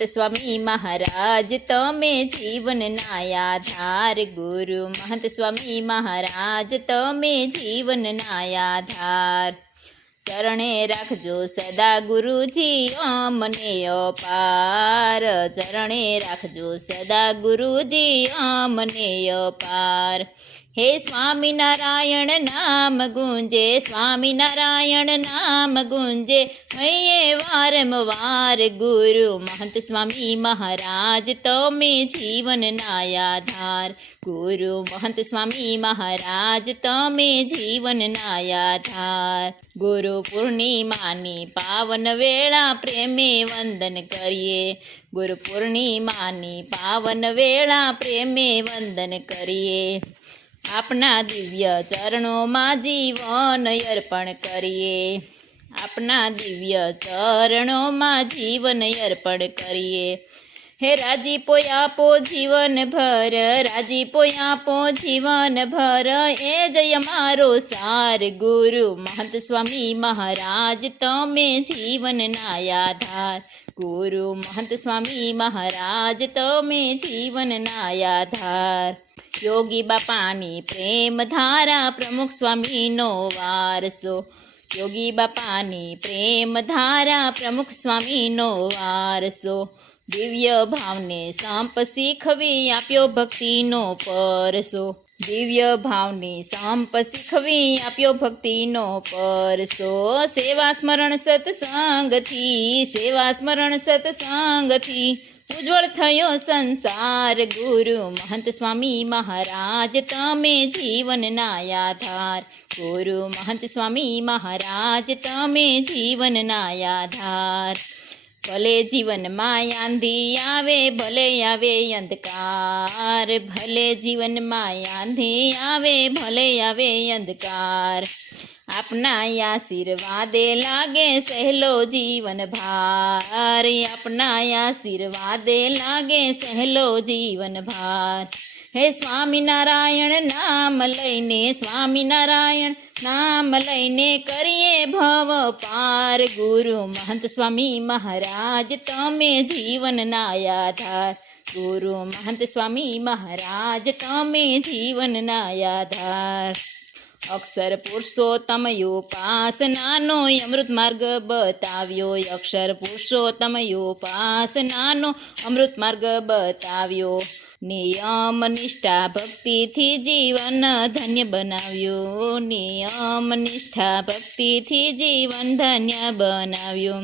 महंत स्वामी महाराज तमे जीवनना आधार। गुरु महंत स्वामी महाराज तमे जीवनना आधार। चरणे राखजो सदा गुरुजी अमने अपार। चरणे राखजो सदा गुरुजी अमने अपार। हे स्वामीनारायण नाम गुंजे, स्वामीनारायण नाम गुंजे, हये वारंवार। गुरु महंत स्वामी महाराज तमे जीवनना आधार। गुरु महंत स्वामी महाराज तमे जीवनना आधार। गुरु पूर्णिमानी पावन वेळा प्रेमे वंदन करिए। गुरु पूर्णिमानी पावन वेळा प्रेमे वंदन करिए। अपना दिव्य चरणों में जीवन अर्पण करिए। अपना दिव्य चरणों में जीवन अर्पण करिए। हे राजीपो आपो जीवन भर, राजीपो आपो जीवन भर, ए जय मारो सार। गुरु महंत स्वामी महाराज तमे जीवनना आधार। गुरु महंत स्वामी महाराज तमे जीवनना आधार। योगी बापानी प्रेम धारा प्रमुख स्वामी नो वारसो। योगी बापानी प्रेम धारा प्रमुख स्वामी नो वारसो। दिव्य भावने संप सीखवी आप्यो भक्ति नो परसो। दिव्य भावने संप सीखवी आप्यो भक्ति नो परसो। सेवा स्मरण सत्संग थी, सेवा स्मरण सत्संग थी, उज्ज्वल थयो संसार। गुरु महंत स्वामी महाराज तमे जीवनना आधार। गुरु महंत स्वामी महाराज तमे जीवनना आधार। भले जीवन में आंधी आवे, भले आवे अंधकार, भले जीवन में आंधी आवे, भले आवे अंधकार, अपना आशीर्वादे लागे सहलो जीवन भार। अपना आशीर्वादे लागे सहलो जीवन भार। हे स्वामीनारायण नाम लईने, स्वामीनारायण नाम लईने करिए भव पार। गुरु महंत स्वामी महाराज तमे जीवनना आधार। गुरु महंत स्वामी महाराज तमे जीवनना आधार। अक्षर पुरुषोत्तम उपासनानो अमृत मार्ग बताव्यो। अक्षर पुरुषोत्तम उपासनानो अमृत मार्ग बताव्यो। नियम निष्ठा भक्ति थी जीवन धन्य बनाव्यो। नियम निष्ठा भक्ति थी जीवन धन्य बनाव्यो।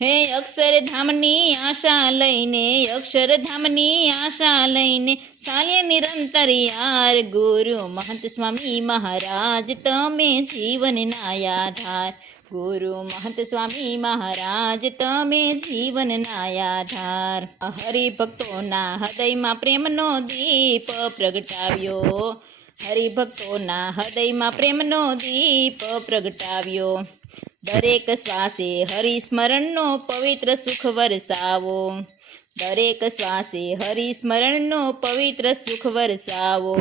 हे अक्षरधामनी आशा लईने, अक्षरधामनी आशा लईने चालिए निरंतर यार। गुरु महंत स्वामी महाराज तमे जीवनना आधार। गुरु महंत स्वामी महाराज तमे जीवनना आधार। हरिभक्तोना हृदयमां प्रेमनो दीप प्रगटाव्यो। हरिभक्तोना हृदयमां प्रेमनो दीप प्रगटाव्यो। दरेक श्वासे हरिस्मरणनो पवित्र सुख वरसावो। दरेक श्वासे हरिस्मरणनो पवित्र सुख वरसावो।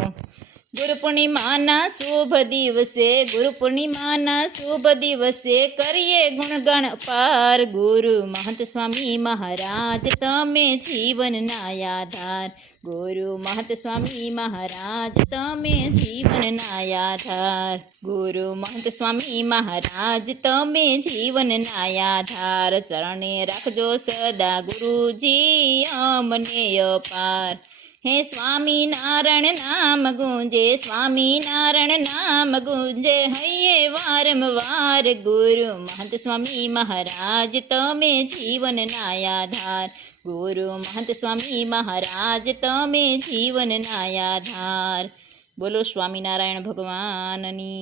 गुरु पूर्णिमाना शुभ दिवसे, गुरु पूर्णिमाना शुभ दिवसे करिए गुणगण पार। गुरु महंत स्वामी महाराज तमे जीवनना आधार। गुरु महंत स्वामी महाराज तमे जीवनना आधार। गुरु महंत स्वामी महाराज तमे जीवनना आधार। चरणे राखजो सदा गुरुजी अमने अपार। हे स्वामीनारायण नाम गुंजे, स्वामीनारायण नाम गुंजे, हये वारंवार। गुरु महंत स्वामी महाराज तमे जीवनना आधार। गुरु महंत स्वामी महाराज तमे जीवनना आधार। बोलो स्वामीनारायण भगवाननी।